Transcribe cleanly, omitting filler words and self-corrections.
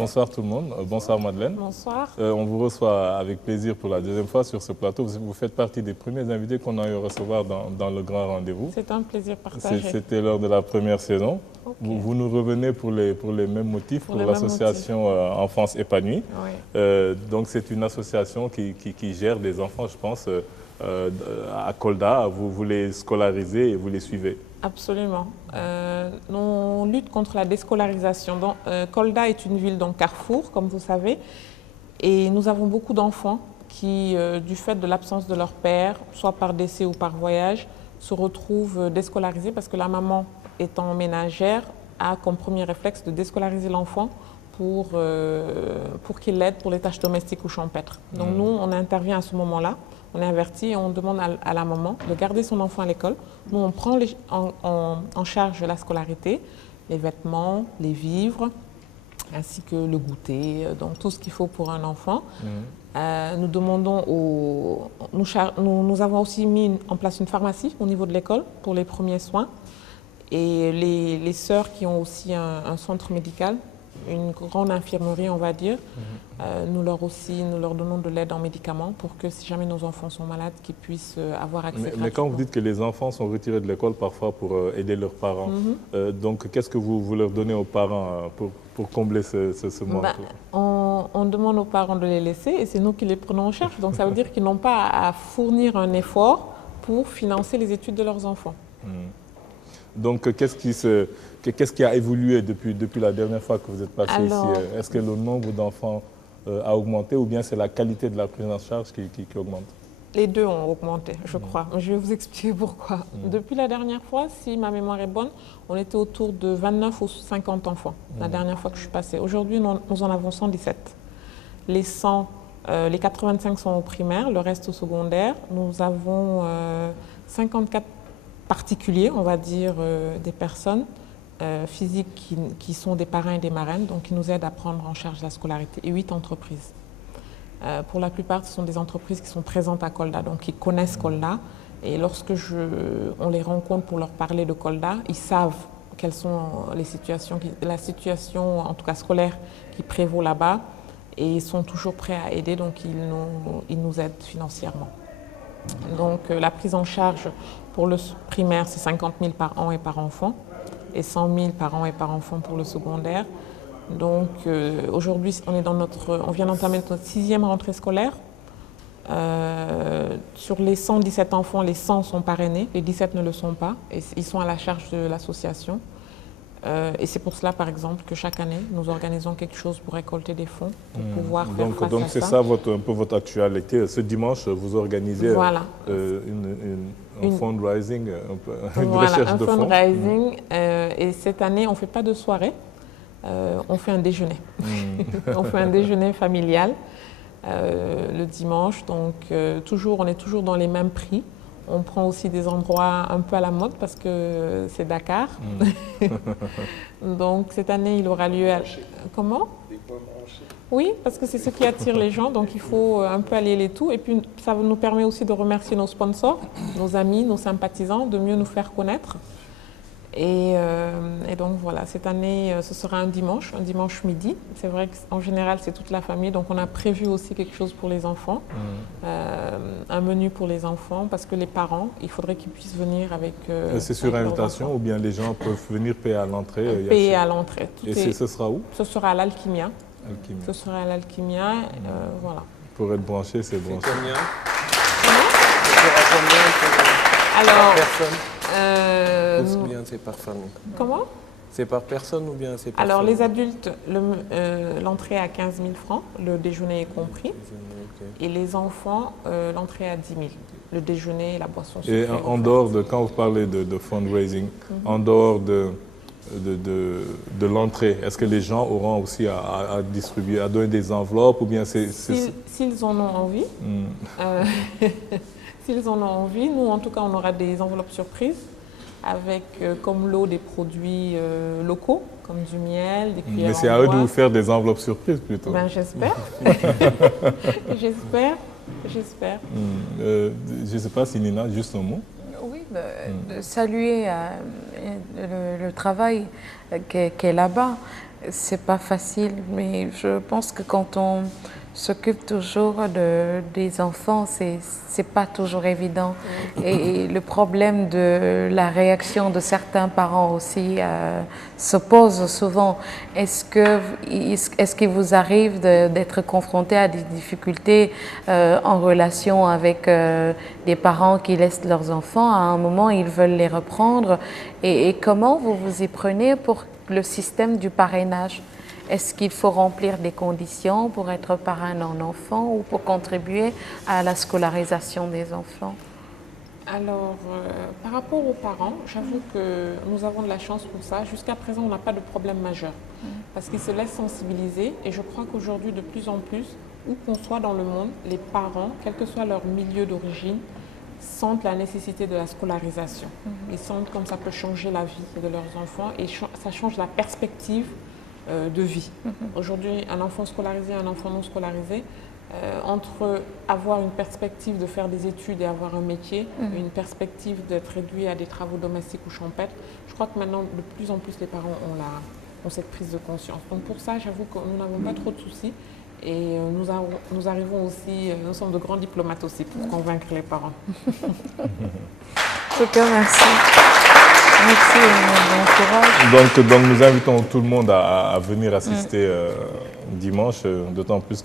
Bonsoir tout le monde, bonsoir Madeleine. Bonsoir. On vous reçoit avec plaisir pour la deuxième fois sur ce plateau. Vous faites partie des premiers invités qu'on a eu à recevoir dans le grand rendez-vous. C'est un plaisir partagé. C'était lors de la première saison. Okay. Vous nous revenez pour les mêmes motifs, pour l'association Enfance épanouie. Oui. Donc c'est une association qui gère des enfants, je pense, à Kolda. Vous les scolarisez et vous les suivez. Absolument. On lutte contre la déscolarisation. Donc, Kolda est une ville donc carrefour, comme vous savez, et nous avons beaucoup d'enfants qui, du fait de l'absence de leur père, soit par décès ou par voyage, se retrouvent déscolarisés parce que la maman, étant ménagère, a comme premier réflexe de déscolariser l'enfant pour qu'il l'aide pour les tâches domestiques ou champêtres. Donc nous, on intervient à ce moment-là. On est averti et on demande à la maman de garder son enfant à l'école. Nous, on prend en charge la scolarité, les vêtements, les vivres, ainsi que le goûter, donc tout ce qu'il faut pour un enfant. Nous demandons nous avons aussi mis en place une pharmacie au niveau de l'école pour les premiers soins. Et les sœurs qui ont aussi un centre médical, une grande infirmerie, on va dire. Nous leur donnons de l'aide en médicaments pour que si jamais nos enfants sont malades, qu'ils puissent avoir accès. Mais quand vous dites que les enfants sont retirés de l'école parfois pour aider leurs parents, donc qu'est-ce que vous leur donnez aux parents pour combler ce manque? On demande aux parents de les laisser et c'est nous qui les prenons en charge. Donc ça veut dire qu'ils n'ont pas à fournir un effort pour financer les études de leurs enfants. Donc, qu'est-ce qui a évolué depuis la dernière fois que vous êtes passé ici? Est-ce que le nombre d'enfants a augmenté ou bien c'est la qualité de la prise en charge qui augmente? Les deux ont augmenté, je crois. Je vais vous expliquer pourquoi. Depuis la dernière fois, si ma mémoire est bonne, on était autour de 29 ou 50 enfants la dernière fois que je suis passée. Aujourd'hui, nous en avons 117. Les 85 sont au primaire, le reste au secondaire. Nous avons 54 particuliers, on va dire, des personnes physiques qui sont des parrains et des marraines, donc qui nous aident à prendre en charge la scolarité, et 8 entreprises. Pour la plupart, ce sont des entreprises qui sont présentes à Kolda, donc qui connaissent Kolda, et lorsque on les rencontre pour leur parler de Kolda, ils savent quelles sont la situation, en tout cas scolaire, qui prévaut là-bas, et ils sont toujours prêts à aider, donc ils nous aident financièrement. Donc la prise en charge pour le primaire, c'est 50 000 par an et par enfant, et 100 000 par an et par enfant pour le secondaire. Donc aujourd'hui, on vient d'entamer notre 6e rentrée scolaire. Sur les 117 enfants, les 100 sont parrainés, les 17 ne le sont pas, et ils sont à la charge de l'association. Et c'est pour cela, par exemple, que chaque année, nous organisons quelque chose pour récolter des fonds, pour pouvoir faire face à ça. Donc c'est ça un peu votre actualité. Ce dimanche, vous organisez un fundraising, une recherche de fonds. Un fundraising. Et cette année, on ne fait pas de soirée, on fait un déjeuner. On fait un déjeuner familial le dimanche. Donc on est toujours dans les mêmes prix. On prend aussi des endroits un peu à la mode parce que c'est Dakar. Donc cette année, il aura lieu à... Comment? Des points branchés. Oui, parce que c'est ce qui attire les gens, donc il faut un peu allier les tout. Et puis ça nous permet aussi de remercier nos sponsors, nos amis, nos sympathisants, de mieux nous faire connaître. Et donc voilà, cette année, ce sera un dimanche midi. C'est vrai qu'en général, c'est toute la famille. Donc on a prévu aussi quelque chose pour les enfants, un menu pour les enfants, parce que les parents, il faudrait qu'ils puissent venir avec... c'est sur invitation ou bien les gens peuvent venir payer à l'entrée? Payer à l'entrée. Et ce sera où? Ce sera à l'Alchimia. Ce sera à l'Alchimia, voilà. Pour être branché, c'est branché. C'est combien? Alors, ou bien c'est par famille? Comment? C'est par personne ou bien c'est par Alors, famille? les adultes, l'entrée est à 15 000 francs, le déjeuner est compris. Okay. Et les enfants, l'entrée est à 10 000, le déjeuner et la boisson. Et en dehors de, quand vous parlez de fundraising, en dehors de l'entrée, est-ce que les gens auront aussi à distribuer, à donner des enveloppes ou bien S'ils en ont envie. S'ils en ont envie, nous en tout cas on aura des enveloppes surprises avec comme lot des produits locaux, comme du miel, des cuillères. Mais c'est à eux de vous faire des enveloppes surprises plutôt. Ben j'espère. J'espère. Je ne sais pas si Nina, juste un mot. Oui, de saluer le travail qui est là-bas. C'est pas facile, mais je pense que quand on s'occupe toujours des enfants, c'est pas toujours évident. Et le problème de la réaction de certains parents aussi se pose souvent. Est-ce qu'il vous arrive d'être confronté à des difficultés en relation avec des parents qui laissent leurs enfants? À un moment, ils veulent les reprendre. Et comment vous vous y prenez pour le système du parrainage? Est-ce qu'il faut remplir des conditions pour être parrain d'un enfant ou pour contribuer à la scolarisation des enfants? Alors, par rapport aux parents, j'avoue que nous avons de la chance pour ça. Jusqu'à présent, on n'a pas de problème majeur parce qu'ils se laissent sensibiliser et je crois qu'aujourd'hui, de plus en plus, où qu'on soit dans le monde, les parents, quel que soit leur milieu d'origine, sentent la nécessité de la scolarisation. Ils sentent comme ça peut changer la vie de leurs enfants et ça change la perspective de vie. Aujourd'hui, un enfant scolarisé, un enfant non scolarisé, entre avoir une perspective de faire des études et avoir un métier, une perspective d'être réduit à des travaux domestiques ou champêtres, je crois que maintenant, de plus en plus, les parents ont cette prise de conscience. Donc pour ça, j'avoue que nous n'avons pas trop de soucis. Et nous arrivons aussi, nous sommes de grands diplomates aussi pour convaincre les parents. En tout cas, merci. Merci et bon courage. Donc nous invitons tout le monde à venir assister dimanche, d'autant plus